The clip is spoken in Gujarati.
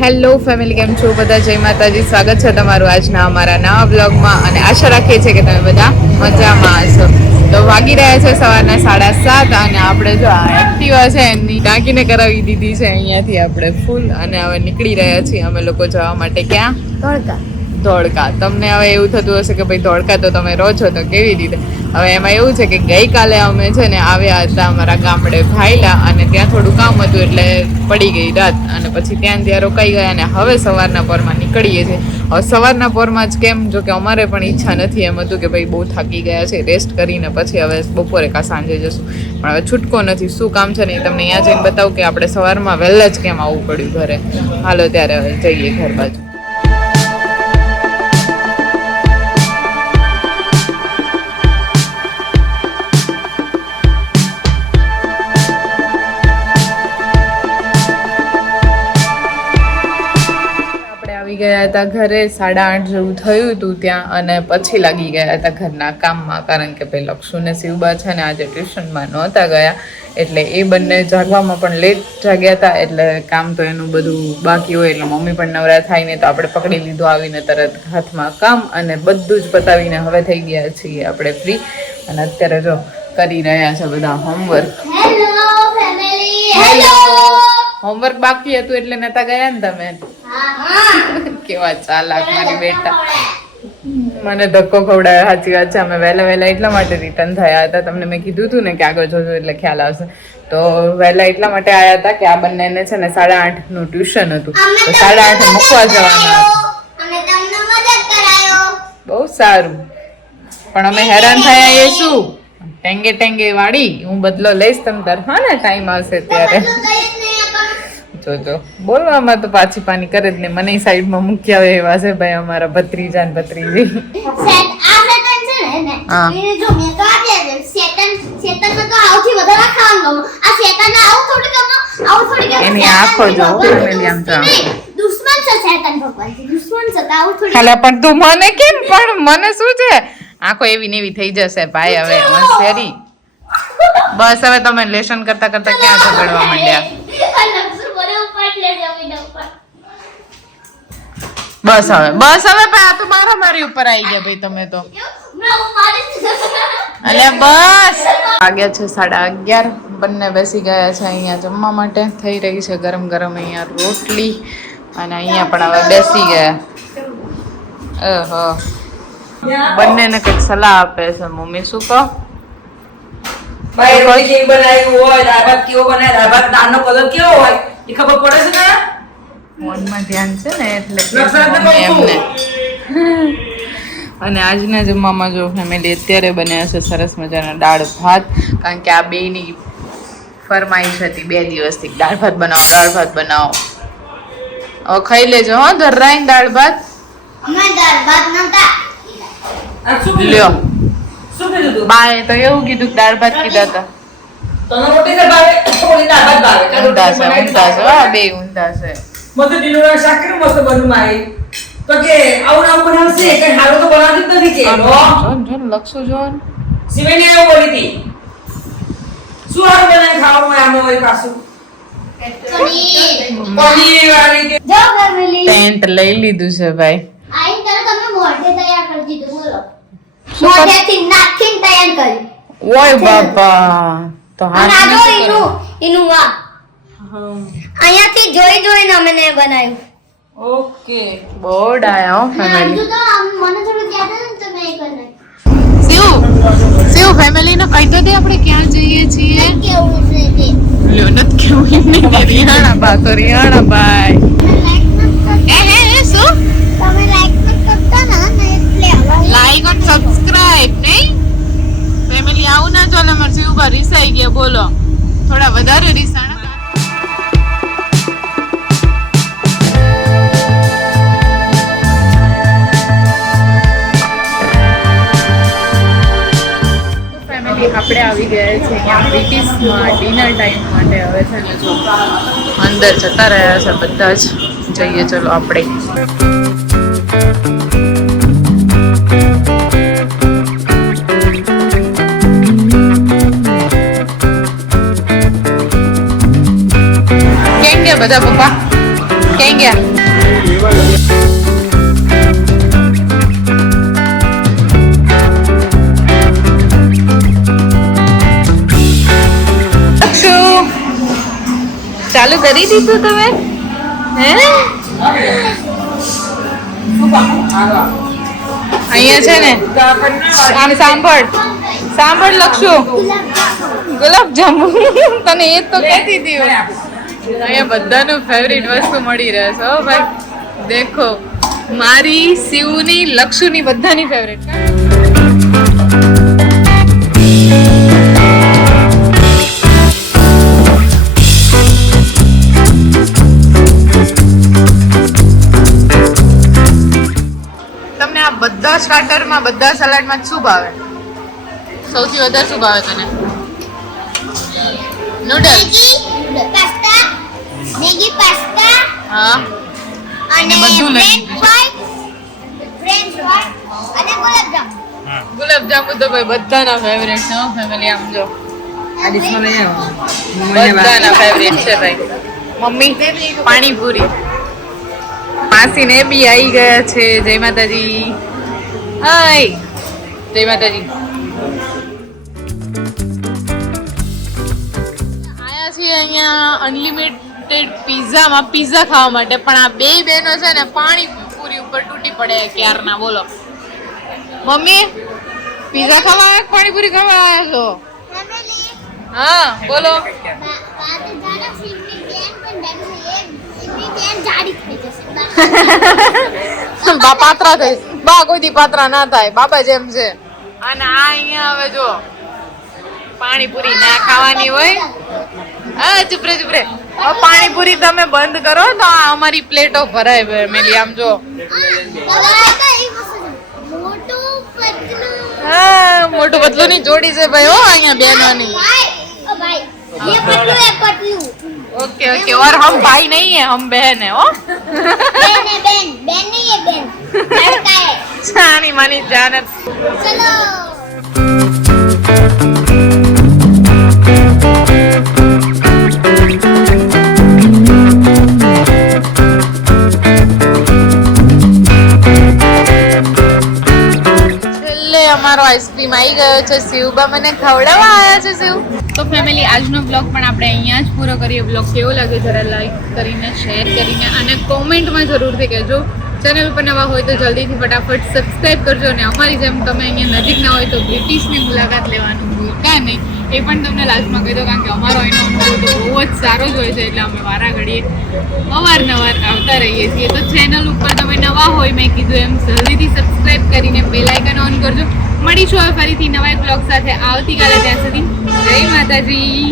હેલો ફેમિલી કેમ છો બધા? જય માતાજી. સ્વાગત છે તમારું આજના અમારા નવા બ્લોગમાં અને આશા રાખીએ છીએ કે તમે બધા મજામાં હશો. તો વાગી રહ્યા છે સવારના સાડા સાત અને આપણે જો આ એક્ટિવા છે એની ટાંકીને કરાવી દીધી છે અહીંયાથી આપણે ફૂલ અને હવે નીકળી રહ્યા છીએ અમે લોકો જવા માટે ક્યાં? ધોળકા. ધોળકા. તમને હવે એવું થતું હશે કે ભાઈ ધોળકા તો તમે રહો છો તો કેવી રીતે? હવે એમાં એવું છે કે ગઈકાલે અમે છે ને આવ્યા હતા અમારા ગામડે ભાઈલા અને ત્યાં થોડું કામ હતું એટલે પડી ગઈ રાત અને પછી ત્યાં ત્યાં રોકાઈ ગયા અને હવે સવારના પરમાં નીકળીએ છીએ. હવે સવારના પરમાં જ કેમ? જો કે અમારે પણ ઈચ્છા નથી એમ હતું કે ભાઈ બહુ થાકી ગયા છે રેસ્ટ કરીને પછી હવે બપોરે કાં સાંજે જશું. પણ હવે છૂટકો નથી. શું કામ છે ને એ તમને અહીંયા જઈને બતાવું કે આપણે સવારમાં વહેલા જ કેમ આવવું પડ્યું ઘરે? હાલો ત્યારે હવે જઈએ ઘર બાજુ. આવી ગયા હતા ઘરે સાડા આઠ જેવું થયું હતું ત્યાં અને પછી લાગી ગયા હતા ઘરના કામમાં કારણ કે ભાઈ લક્ષુ ને શિવબા છે ને આજે ટ્યુશનમાં નહોતા ગયા એટલે એ બંને જાગવામાં પણ લેટ જાગ્યા હતા એટલે કામ તો એનું બધું બાકી હોય એટલે મમ્મી પણ નવરા થાય ને તો આપણે પકડી લીધું આવીને તરત હાથમાં કામ અને બધું જ પતાવીને હવે થઈ ગયા છીએ આપણે ફ્રી અને અત્યારે જો કરી રહ્યા છે બધા homework hello family hello homework બાકી હતું એટલે નતા ગયા ને તમે? કેવા ચાલાક મારી બેટા. મને ધક્કો ખવડાયો સાચી વાત છે. અમે વહેલા વહેલા એટલા માટે રિટર્ન થયા હતા. તમને મેં કીધું હતું ને કે આગળ જોજો એટલે ખ્યાલ આવશે. તો વહેલા એટલા માટે આવ્યા હતા કે આ બંનેને છે ને સાડા આઠનું ટ્યુશન હતું. તો સાડા આઠ મૂકવા જવાના બહુ સારું. પણ અમે હેરાન થયા એ શું? ટેંગે ટેંગે વાળી હું બદલો લઈશ તમ તાર હા ને ટાઈમ આવશે ત્યારે જોજો બોલવામાં તો પાછી પાની કરે જ ને. મને સાઈડમાં મૂક્યા હોય એવા છે ભાઈ અમારા ભત્રીજા. ને ભત્રીજી હા. એને આંખો જો, આમ દુશ્મન છે સેટન ભગવાન દુશ્મન છે તો થોડી ખાલા પણ તું મને કેમ પણ મને શું છે? આંખો એવી ને એવી થઈ જશે ભાઈ હવે બસ હવે તમે લેશન કરતા કરતા ક્યાં ઝઘડવા માંડ્યા? બસ હવે બસ હવે ભાઈ, આ તો મારા મારી ઉપર આવી ગયા ભાઈ તમે તો. અલ્યા બસ. વાગ્યા છે સાડા અગિયાર. બંને બેસી ગયા છે અહીંયા જમવા માટે. થઈ રહી છે ગરમ ગરમ અહીંયા રોટલી. અને અહીંયા પણ હવે બેસી ગયા. ઓહો. બંનેને કંઈક સલાહ આપે છે મમ્મી, શું કહો? ભાઈ રોટી કેવી બનાવી હોય? દાળ ભાત કેવો બનાવે દાળ ભાત દાળનો કલર કેવો હોય? એ ખબર પડે છે ને ફોનમાં ધ્યાન છે ને એટલે એમને. અને આજના જમવામાં જો ફેમિલી અત્યારે બન્યા છે સરસ મજાના દાળ ભાત કારણ કે આ બેયની ફરમાઈશ હતી બે દિવસથી દાળ ભાત બનાવો દાળ ભાત બનાવો. હવે ખાઈ લેજો હો ધરરાઈ દાળ ભાત. દાળ ભાત નતા આ શું લ્યો. બાએ તો એવું કીધું કે દાળ ભાત કીધા હતા. ઊંધા છે ઊંધા છે બે ઊંધા છે. મસ્ત ડીલોના શાક કેટલું મસ્ત બન્યું મારી. તો કે આવું આવું બનાવશે કે હારો તો બનાવતી જ નથી કે. જોન જોન લક્ષો જોન જો ને, લક્ષુ જો ને. સિમેન્ટ એવું બોલી હતી. શું હારું બનાવી ખાવાનું આમાં હોય પાછું? પેન્ટ લઈ લીધું છે ભાઈ. આઈ તને તમે મોઢે તૈયાર કરી દીધું બોલો. શું કર- નાખીને તૈયાર કર્યું ઓય બાપા તો એનું અહીંયાથી જોઈ જોઈને અમે ને બનાવ્યું. ઓકે. બોર્ડ આયા ફેમિલી તો મને થોડું યાદ હતું ને તો મેં કરી. શિવ શિવ ફેમિલી ને કહી દો દે આપણે ક્યાં જઈએ છીએ? કેવું છે લ્યો નથી કેવું એમ નહીં કે બા તો રિયાણા. એ હે હે, શું? તમે નથી કરતા ને ને એટલે લાઈક અને સબસ્ક્રાઇબ નહીં? ફેમિલી આવું ના ચાલે અમારે ઊભા રીસાઈ ગયા બોલો. થોડા વધારે રીસાણા ફેમિલી આપણે આવી ગયા છે અહીંયા બ્રિટિશમાં ડિનર ટાઈમ માટે હવે છે ને જો અંદર જતા રહ્યા છે બધા જ. જઈએ, ચલો આપણે. કેમ ગયા બધા પપ્પા? કેમ ગયા? ચાલુ કરી દીધું તમે? હે? અહીંયા છે ને. આમ સાંભળ. સાંભળ લક્ષુ ગુલાબ જાંબુ. તને એ તો કહેતી હતી. અહીંયા બધાનું ફેવરિટ વસ્તુ મળી રહે છે, હો ભાઈ. દેખો, મારી, શિવની લક્ષુની બધાની ફેવરિટ બધા સ્ટાર્ટરમાં બધા સલાડમાં શું ભાવે? સૌથી વધારે શું ભાવે તને? નૂડલ્સ પાસ્તા મેગી પાસ્તા હા. અને બધું ફ્રેન્ચ ફ્રાય અને ગુલાબજામ ગુલાબજાંબુ તો ભાઈ બધાના ફેવરેટ છે ફેમિલી આમ જો. આ ડીશમાં લઈ આવો. બધાના ફેવરેટ છે ભાઈ. મમ્મી પાણીપુરી. માસી ને બી આવી ગયા છે જય માતાજી. હાય. જય માતાજી. આયા છીએ અહીંયા અનલિમિટેડ પિઝામાં પિઝા ખાવા માટે. પણ આ બે બહેનો છે ને પાણીપુરી ઉપર તૂટી પડે ક્યારના બોલો. મમ્મી પિઝા ખાવા પાણીપુરી ખાવા આવ્યા છો? હા બોલો. પણ જાડી થઈ જશે બા પાત્રા થઈશ. બા કોઈ દી પાત્રા ના થાય. બાપા જેમ છે. અને આ અહીંયા હવે જો પાણીપુરી ના ખાવાની હોય. હા ચૂપરે રે ચૂપ પાણીપુરી તમે બંધ કરો તો આ અમારી પ્લેટો ભરાય મેલી. આમ જો. મોટું પતલું હા મોટું પતલું ની જોડી છે ભાઈ હો અહીંયા બહેનોની ભાઈ ઓ ભાઈ ये पतलू है पतलू ઓકે ઓકે और हम भाई नहीं है हम बहन है हो बेन है बेन बेन नहीं है बेन लड़का है जानी मानी जान चलो છેલ્લે અમારો આઈસ્ક્રીમ આવી ગયો છે શિવબા મને ખવડાવવા આવ્યા છે શિવ તો ફેમિલી આજનો બ્લોગ પણ આપણે અહીંયા જ પૂરો કરીએ. બ્લોગ કેવો લાગે જરા લાઈક કરીને શેર કરીને અને કોમેન્ટમાં જરૂરથી કહેજો. ચેનલ પર નવા હોય તો જલ્દીથી ફટાફટ સબસ્ક્રાઈબ કરજો અને અમારી જેમ તમે અહીંયા નજીક ના હોય તો બ્રિટિશની મુલાકાત લેવાનું ભૂલતા નહીં. એ પણ તમને લાસ્ટમાં કહી દો કારણ કે અમારો એનો અનુભવ તો બહુ જ સારો જ હોય છે, એટલે અમે વારા ઘડીએ અવારનવાર આવતા રહીએ છીએ. તો ચેનલ ઉપર તમે નવા હોય, મેં કીધું એમ, જલ્દીથી સબસ્ક્રાઈબ કરીને બેલાઇકન ઓન કરજો. મળીશું હવે ફરીથી નવા બ્લોગ સાથે. આવતીકાલે ત્યાં સુધી જય માતાજી.